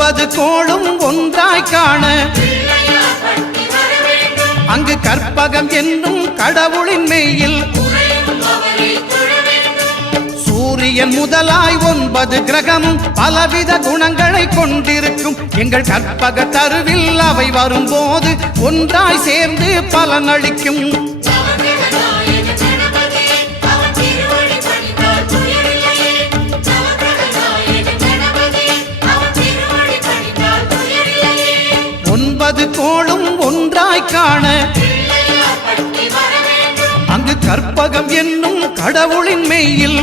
9 கோளும் ஒன்றாய் காண அங்கு கற்பகம் என்னும் கடவுளின் மெய்யில் சூரியன் முதலாய் 9 கிரகமும் பலவித குணங்களை கொண்டிருக்கும் எங்கள் கற்பக தருவில் அவை வரும்போது ஒன்றாய் சேர்ந்து பலனளிக்கும். கோளும் ஒன்றாய் காண அங்கு கற்பகம் என்னும் கடவுளின் மெய்யில்